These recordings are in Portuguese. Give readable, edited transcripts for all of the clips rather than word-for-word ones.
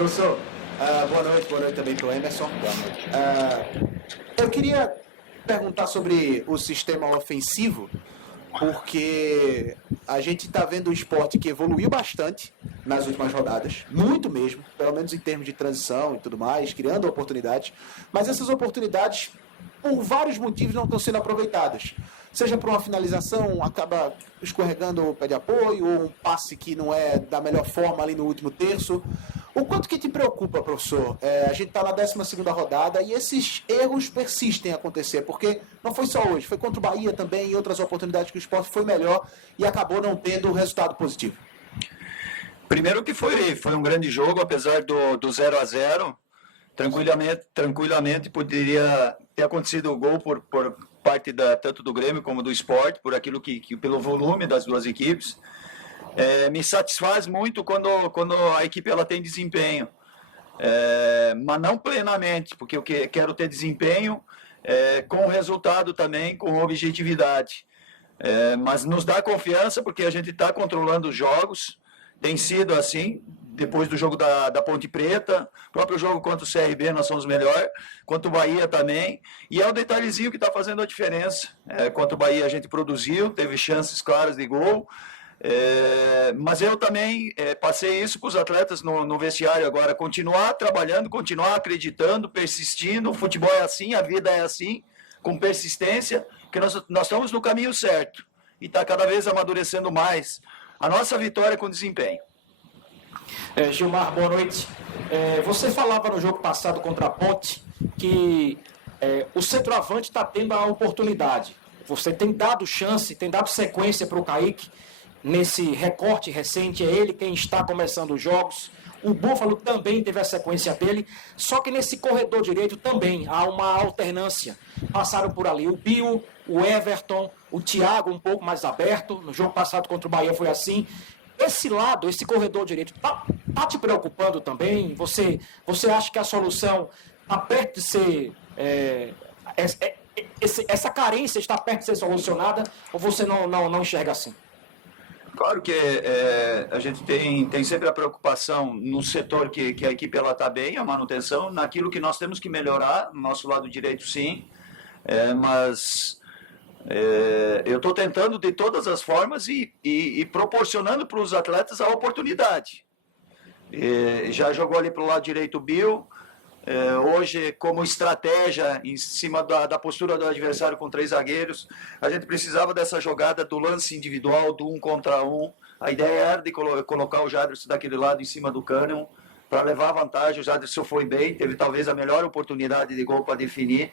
Professor, boa noite também para o Emerson. Boa noite. Eu queria perguntar sobre o sistema ofensivo, porque a gente está vendo um esporte que evoluiu bastante nas últimas rodadas, muito mesmo, pelo menos em termos de transição e tudo mais, criando oportunidades, mas essas oportunidades, por vários motivos, não estão sendo aproveitadas. Seja por uma finalização, acaba escorregando o pé de apoio, ou um passe que não é da melhor forma ali no último terço. O quanto que te preocupa, professor? A gente está na 12ª rodada e esses erros persistem a acontecer, porque não foi só hoje, foi contra o Bahia também e outras oportunidades que o esporte foi melhor e acabou não tendo resultado positivo. Primeiro que foi um grande jogo, apesar do 0-0, tranquilamente poderia ter acontecido o gol por parte tanto do Grêmio como do Sport, por aquilo pelo volume das duas equipes. Me satisfaz muito quando a equipe ela tem desempenho, mas não plenamente, porque eu quero ter desempenho com resultado também, com objetividade. Mas nos dá confiança porque a gente está controlando os jogos, tem sido assim. Depois do jogo da Ponte Preta, próprio jogo contra o CRB nós somos melhor, contra o Bahia também, e é o detalhezinho que está fazendo a diferença. Contra o Bahia a gente produziu, teve chances claras de gol, mas eu também passei isso para os atletas no vestiário agora, continuar trabalhando, continuar acreditando, persistindo. O futebol é assim, a vida é assim, com persistência, que nós estamos no caminho certo e está cada vez amadurecendo mais a nossa vitória com desempenho. Gilmar, boa noite. Você falava no jogo passado contra a Ponte que o centroavante está tendo a oportunidade. Você tem dado chance, tem dado sequência para o Kaique nesse recorte recente. É ele quem está começando os jogos. O Búfalo também teve a sequência dele. Só que nesse corredor direito também há uma alternância. Passaram por ali o Bill, o Everton, o Thiago um pouco mais aberto. No jogo passado contra o Bahia foi assim. Esse lado, esse corredor direito, tá te preocupando também? Você acha que a solução está perto de ser... essa carência está perto de ser solucionada ou você não enxerga assim? Claro que a gente tem sempre a preocupação no setor que a equipe está bem, a manutenção, naquilo que nós temos que melhorar, no nosso lado direito sim, mas... eu estou tentando de todas as formas e proporcionando para os atletas a oportunidade. Já jogou ali para o lado direito o Bill, hoje como estratégia em cima da postura do adversário com 3 zagueiros, a gente precisava dessa jogada do lance individual, do 1 contra 1. A ideia era de colocar o Jadson daquele lado em cima do Kahneman para levar vantagem. O Jadson foi bem, teve talvez a melhor oportunidade de gol para definir.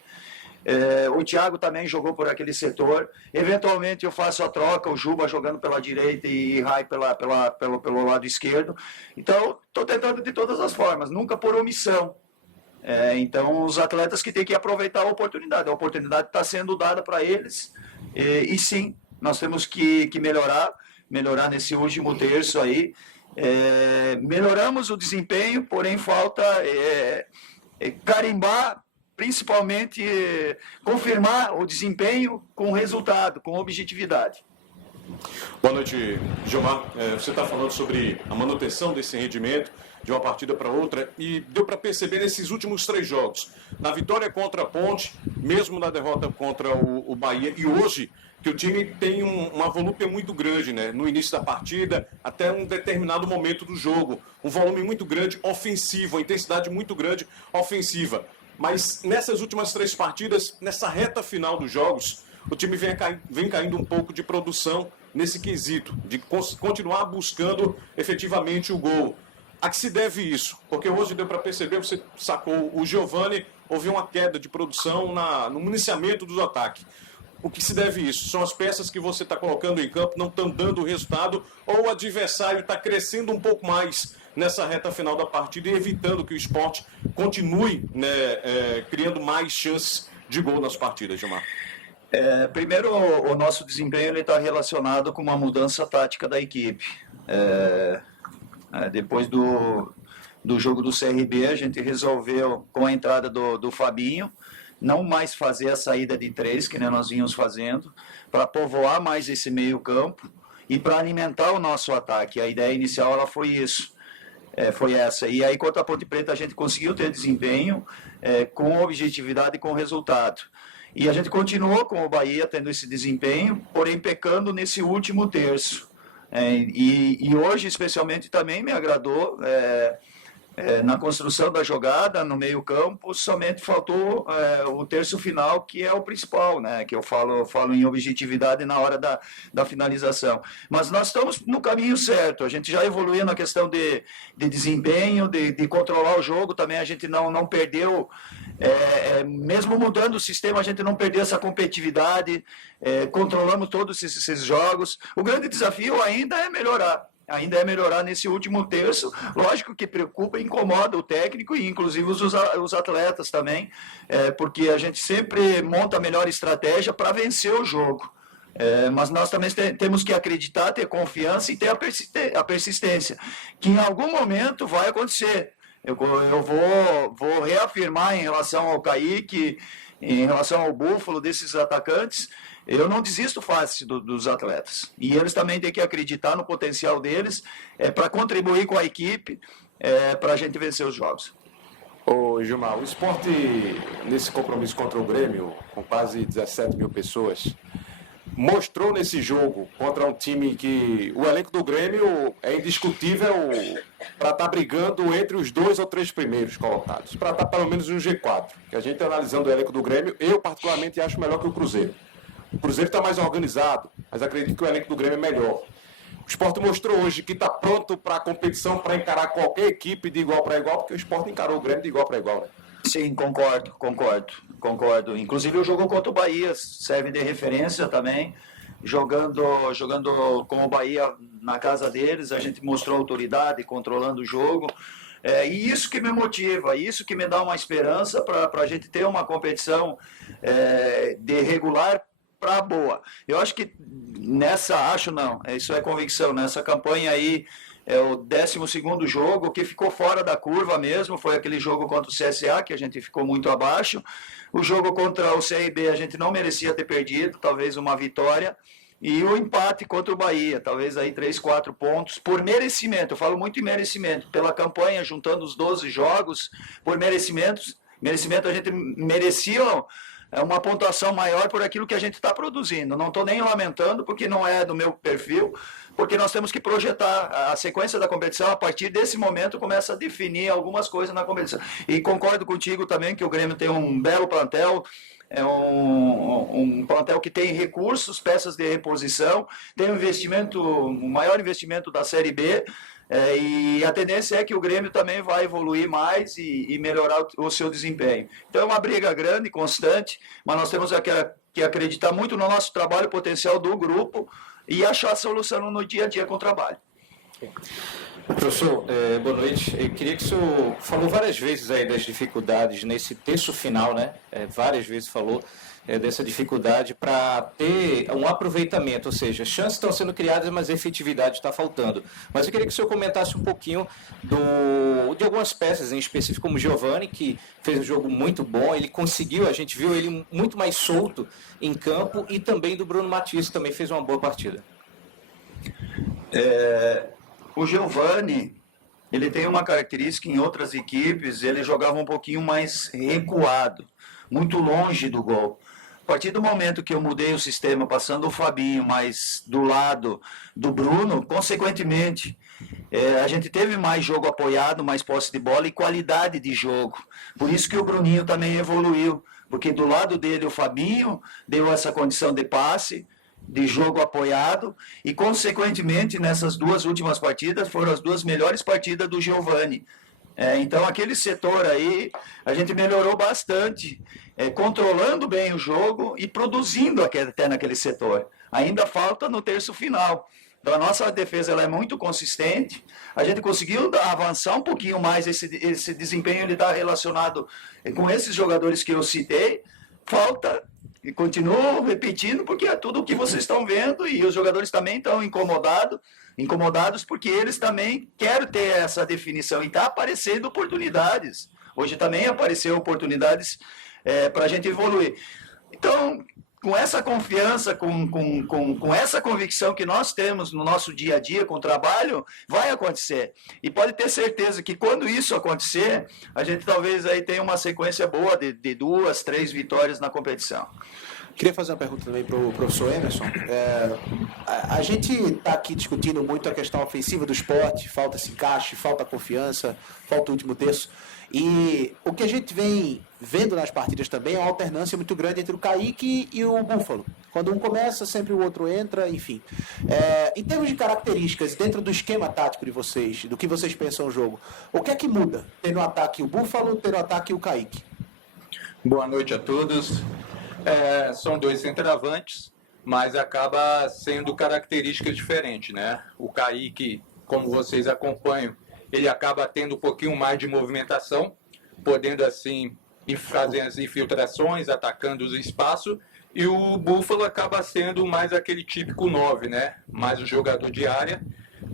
O Thiago também jogou por aquele setor. Eventualmente eu faço a troca, o Juba jogando pela direita e Rai pelo lado esquerdo. Então, estou tentando de todas as formas, nunca por omissão. Então, os atletas que têm que aproveitar a oportunidade está sendo dada para eles. E sim, nós temos que melhorar nesse último terço aí. Melhoramos o desempenho, porém falta carimbar, principalmente confirmar o desempenho com resultado, com objetividade. Boa noite, Gilmar. Você está falando sobre a manutenção desse rendimento de uma partida para outra e deu para perceber nesses últimos 3 jogos, na vitória contra a Ponte, mesmo na derrota contra o Bahia e hoje, que o time tem uma volúpia muito grande, né? No início da partida, até um determinado momento do jogo, um volume muito grande ofensivo, uma intensidade muito grande ofensiva. Mas nessas últimas 3 partidas, nessa reta final dos jogos, o time vem caindo um pouco de produção nesse quesito, de continuar buscando efetivamente o gol. A que se deve isso? Porque hoje deu para perceber, você sacou o Giovani, houve uma queda de produção no municiamento do ataque. O que se deve isso? São as peças que você está colocando em campo, não estão dando resultado, ou o adversário está crescendo um pouco mais nessa reta final da partida e evitando que o Sport continue, né, criando mais chances de gol nas partidas, Gilmar? Primeiro, o nosso desempenho está relacionado com uma mudança tática da equipe. Depois do jogo do CRB, a gente resolveu, com a entrada do Fabinho, não mais fazer a saída de 3, que nós vínhamos fazendo, para povoar mais esse meio campo e para alimentar o nosso ataque. A ideia inicial ela foi isso. foi essa. E aí, contra a Ponte Preta, a gente conseguiu ter desempenho com objetividade e com resultado. E a gente continuou com o Bahia tendo esse desempenho, porém pecando nesse último terço. E hoje, especialmente, também me agradou na construção da jogada, no meio-campo, somente faltou o terço final, que é o principal, né? Que eu falo em objetividade na hora da finalização. Mas nós estamos no caminho certo, a gente já evoluiu na questão de desempenho, de controlar o jogo, também a gente não perdeu, mesmo mudando o sistema, a gente não perdeu essa competitividade, controlamos todos esses jogos. O grande desafio ainda é melhorar nesse último terço. Lógico que preocupa e incomoda o técnico e inclusive os atletas também, porque a gente sempre monta a melhor estratégia para vencer o jogo. Mas nós também temos que acreditar, ter confiança e ter a persistência, que em algum momento vai acontecer. Eu vou reafirmar em relação ao Kaique, em relação ao Búfalo, desses atacantes. Eu não desisto fácil dos atletas. E eles também têm que acreditar no potencial deles para contribuir com a equipe, para a gente vencer os jogos. Ô Gilmar, o Sport, nesse compromisso contra o Grêmio, com quase 17 mil pessoas, mostrou nesse jogo contra um time que o elenco do Grêmio é indiscutível para estar brigando entre os 2 ou 3 primeiros colocados, para estar pelo menos no G4. Que a gente analisando o elenco do Grêmio, eu particularmente acho melhor que o Cruzeiro. O Cruzeiro está mais organizado, mas acredito que o elenco do Grêmio é melhor. O Sport mostrou hoje que está pronto para a competição, para encarar qualquer equipe de igual para igual, porque o Sport encarou o Grêmio de igual para igual, né? Sim, concordo. Inclusive o jogo contra o Bahia serve de referência também. Jogando com o Bahia na casa deles, a gente mostrou autoridade, controlando o jogo. E isso que me motiva, isso que me dá uma esperança para a gente ter uma competição de regular para boa. Eu acho que isso é convicção, nessa campanha aí, é o 12º jogo, que ficou fora da curva mesmo, foi aquele jogo contra o CSA, que a gente ficou muito abaixo. O jogo contra o CRB a gente não merecia ter perdido, talvez uma vitória. E o empate contra o Bahia, talvez aí 3, 4 pontos, por merecimento, eu falo muito em merecimento, pela campanha, juntando os 12 jogos, por merecimento a gente merecia uma pontuação maior por aquilo que a gente está produzindo. Não estou nem lamentando, porque não é do meu perfil, porque nós temos que projetar a sequência da competição. A partir desse momento começa a definir algumas coisas na competição. E concordo contigo também que o Grêmio tem um belo plantel, é um plantel que tem recursos, peças de reposição, tem o maior investimento da Série B, e a tendência é que o Grêmio também vai evoluir mais e melhorar o seu desempenho. Então é uma briga grande, constante, mas nós temos que acreditar muito no nosso trabalho potencial do grupo e achar a solução no dia a dia com o trabalho. Professor, boa noite. Eu queria que o senhor falou várias vezes aí das dificuldades nesse terço final, né? Várias vezes falou dessa dificuldade para ter um aproveitamento, ou seja, chances estão sendo criadas, mas a efetividade está faltando. Mas eu queria que o senhor comentasse um pouquinho de algumas peças, em específico como o Giovani, que fez um jogo muito bom, ele conseguiu, a gente viu ele muito mais solto em campo, e também do Bruno Matias, que também fez uma boa partida. O Giovani, ele tem uma característica, em outras equipes, ele jogava um pouquinho mais recuado, muito longe do gol. A partir do momento que eu mudei o sistema, passando o Fabinho mais do lado do Bruno, consequentemente, a gente teve mais jogo apoiado, mais posse de bola e qualidade de jogo. Por isso que o Bruninho também evoluiu, porque do lado dele o Fabinho deu essa condição de passe, de jogo apoiado, e consequentemente nessas 2 últimas partidas foram as 2 melhores partidas do Giovani. Então aquele setor aí a gente melhorou bastante, controlando bem o jogo e produzindo até naquele setor. Ainda falta no terço final. Então a nossa defesa ela é muito consistente, a gente conseguiu avançar um pouquinho mais, esse desempenho ele está relacionado com esses jogadores que eu citei. Falta, e continuo repetindo, porque é tudo o que vocês estão vendo, e os jogadores também estão incomodados porque eles também querem ter essa definição, e está aparecendo oportunidades. Hoje também apareceu oportunidades para a gente evoluir. Então, com essa confiança, com essa convicção que nós temos no nosso dia a dia com o trabalho, vai acontecer. E pode ter certeza que quando isso acontecer, a gente talvez aí tenha uma sequência boa de 2, 3 vitórias na competição. Queria fazer uma pergunta também para o professor Emerson. A gente está aqui discutindo muito a questão ofensiva do esporte, falta esse encaixe, falta confiança, falta o último terço. E o que a gente vem vendo nas partidas também é uma alternância muito grande entre o Kaique e o Búfalo. Quando um começa, sempre o outro entra, enfim. Em termos de características, dentro do esquema tático de vocês, do que vocês pensam no jogo, o que é que muda? Ter no ataque o Búfalo, ter no ataque o Kaique? Boa noite a todos. São 2 centroavantes, mas acaba sendo características diferentes, né? O Kaique, como vocês acompanham, ele acaba tendo um pouquinho mais de movimentação, podendo assim fazer as infiltrações, atacando os espaços, e o Búfalo acaba sendo mais aquele típico 9, né? Mais o jogador de área,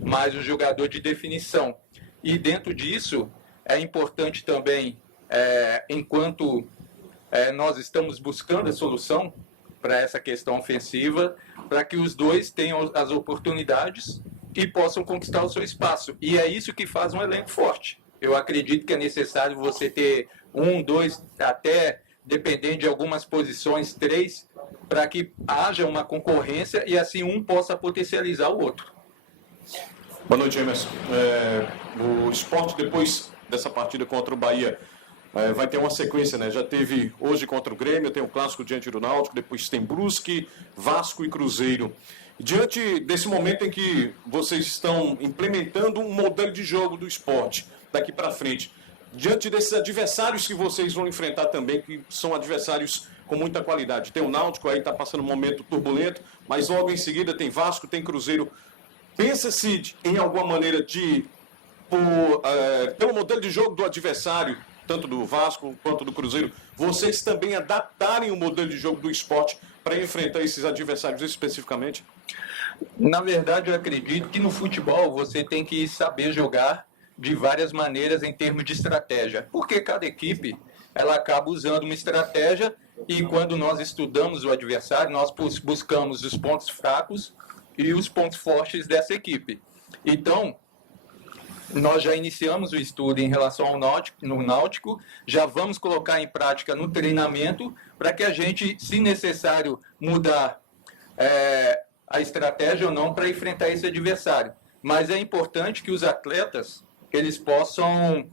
mais o jogador de definição. E dentro disso, é importante também, enquanto nós estamos buscando a solução para essa questão ofensiva, para que os dois tenham as oportunidades e possam conquistar o seu espaço. E é isso que faz um elenco forte. Eu acredito que é necessário você ter 1, 2, até, dependendo de algumas posições, 3, para que haja uma concorrência e assim um possa potencializar o outro. Boa noite, Emerson. O Sport, depois dessa partida contra o Bahia, vai ter uma sequência, né? Já teve hoje contra o Grêmio, tem o clássico diante do Náutico, depois tem Brusque, Vasco e Cruzeiro. Diante desse momento em que vocês estão implementando um modelo de jogo do Sport daqui para frente, diante desses adversários que vocês vão enfrentar também, que são adversários com muita qualidade. Tem o Náutico aí, está passando um momento turbulento, mas logo em seguida tem Vasco, tem Cruzeiro. Pensa-se em alguma maneira de, pelo modelo de jogo do adversário, tanto do Vasco quanto do Cruzeiro, vocês também adaptarem o modelo de jogo do Sport para enfrentar esses adversários especificamente? Na verdade, eu acredito que no futebol você tem que saber jogar de várias maneiras em termos de estratégia, porque cada equipe ela acaba usando uma estratégia e quando nós estudamos o adversário, nós buscamos os pontos fracos e os pontos fortes dessa equipe. Então, nós já iniciamos o estudo em relação ao Náutico, já vamos colocar em prática no treinamento para que a gente, se necessário, mudar a estratégia ou não para enfrentar esse adversário. Mas é importante que os atletas eles possam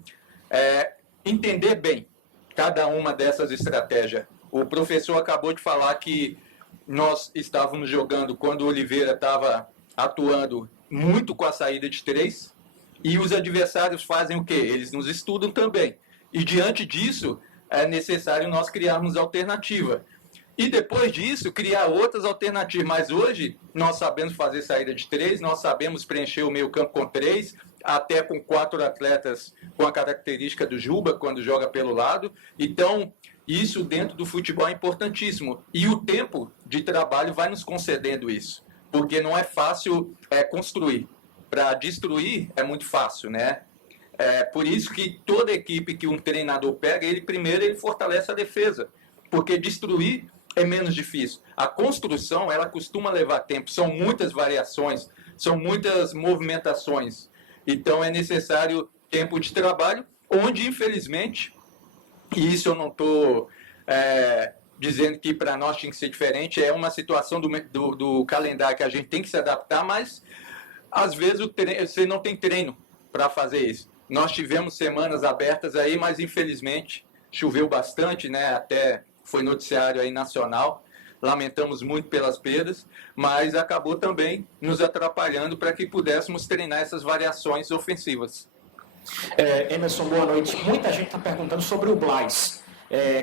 entender bem cada uma dessas estratégias. O professor acabou de falar que nós estávamos jogando quando o Oliveira estava atuando muito com a saída de 3, e os adversários fazem o quê? Eles nos estudam também. E diante disso, é necessário nós criarmos alternativa. E depois disso, criar outras alternativas. Mas hoje, nós sabemos fazer saída de 3, nós sabemos preencher o meio campo com 3, até com 4 atletas com a característica do Juba, quando joga pelo lado. Então, isso dentro do futebol é importantíssimo. E o tempo de trabalho vai nos concedendo isso. Porque não é fácil construir. Para destruir é muito fácil, né? Por isso que toda equipe que um treinador pega, ele fortalece a defesa. Porque destruir é menos difícil. A construção, ela costuma levar tempo. São muitas variações, são muitas movimentações. Então, é necessário tempo de trabalho, onde, infelizmente, e isso eu não estou dizendo que para nós tinha que ser diferente, é uma situação do calendário que a gente tem que se adaptar, mas, às vezes, você não tem treino para fazer isso. Nós tivemos semanas abertas aí, mas, infelizmente, choveu bastante, né? Até foi noticiário aí nacional. Lamentamos muito pelas perdas, mas acabou também nos atrapalhando para que pudéssemos treinar essas variações ofensivas. Emerson, boa noite. Muita gente está perguntando sobre o Blas.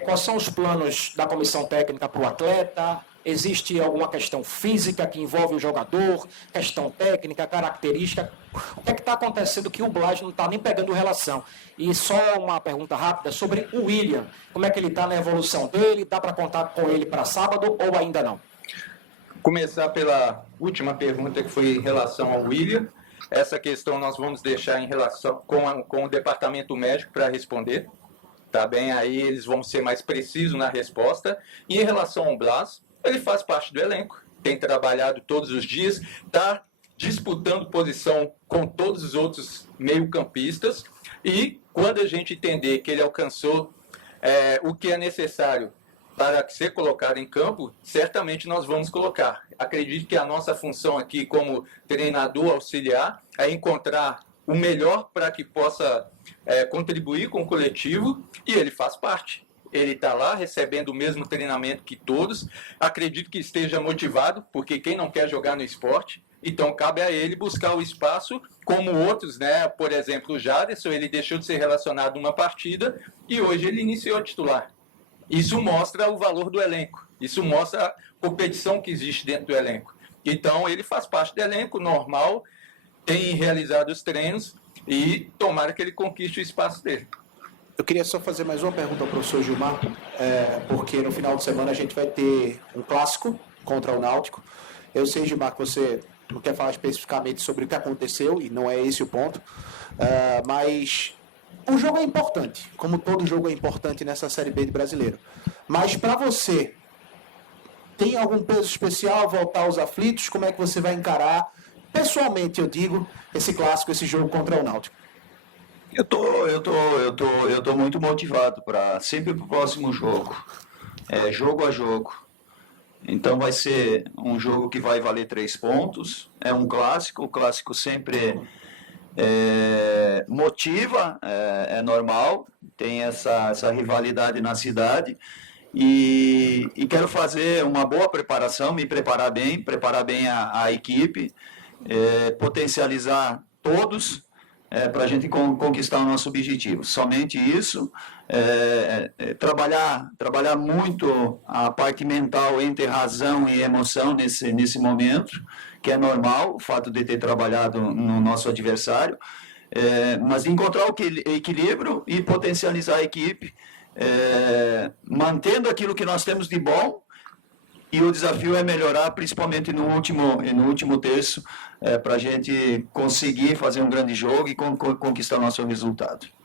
Quais são os planos da comissão técnica para o atleta? Existe alguma questão física que envolve o jogador? Questão técnica, característica? O que é que está acontecendo que o Blas não está nem pegando relação? E só uma pergunta rápida sobre o William. Como é que ele está na evolução dele? Dá para contar com ele para sábado ou ainda não? Começar pela última pergunta, que foi em relação ao William. Essa questão nós vamos deixar em relação com o departamento médico para responder. Tá bem? Aí eles vão ser mais precisos na resposta. E em relação ao Blas, ele faz parte do elenco, tem trabalhado todos os dias, está disputando posição com todos os outros meio-campistas, e quando a gente entender que ele alcançou o que é necessário para ser colocado em campo, certamente nós vamos colocar. Acredito que a nossa função aqui como treinador auxiliar é encontrar o melhor para que possa contribuir com o coletivo, e ele faz parte. Ele está lá recebendo o mesmo treinamento que todos. Acredito que esteja motivado, porque quem não quer jogar no esporte, então cabe a ele buscar o espaço, como outros, né? Por exemplo, o Jaderson, ele deixou de ser relacionado numa partida e hoje ele iniciou a titular. Isso mostra o valor do elenco, isso mostra a competição que existe dentro do elenco. Então ele faz parte do elenco normal, tem realizado os treinos e tomara que ele conquiste o espaço dele. Eu queria só fazer mais uma pergunta ao professor Gilmar, porque no final de semana a gente vai ter um clássico contra o Náutico. Eu sei, Gilmar, que você não quer falar especificamente sobre o que aconteceu, e não é esse o ponto, mas o jogo é importante, como todo jogo é importante nessa Série B de Brasileiro. Mas para você, tem algum peso especial voltar aos aflitos? Como é que você vai encarar, pessoalmente eu digo, esse clássico, esse jogo contra o Náutico? Eu tô muito motivado para sempre pro próximo jogo. Jogo a jogo. Então vai ser um jogo que vai valer 3 pontos. É um clássico. O clássico sempre motiva, é normal. Tem essa rivalidade na cidade. E quero fazer uma boa preparação, me preparar bem a equipe, potencializar todos, para a gente conquistar o nosso objetivo. Somente isso, trabalhar muito a parte mental entre razão e emoção nesse momento, que é normal, o fato de ter trabalhado no nosso adversário, mas encontrar o equilíbrio e potencializar a equipe, mantendo aquilo que nós temos de bom. E o desafio é melhorar, principalmente no último terço, para a gente conseguir fazer um grande jogo e conquistar o nosso resultado.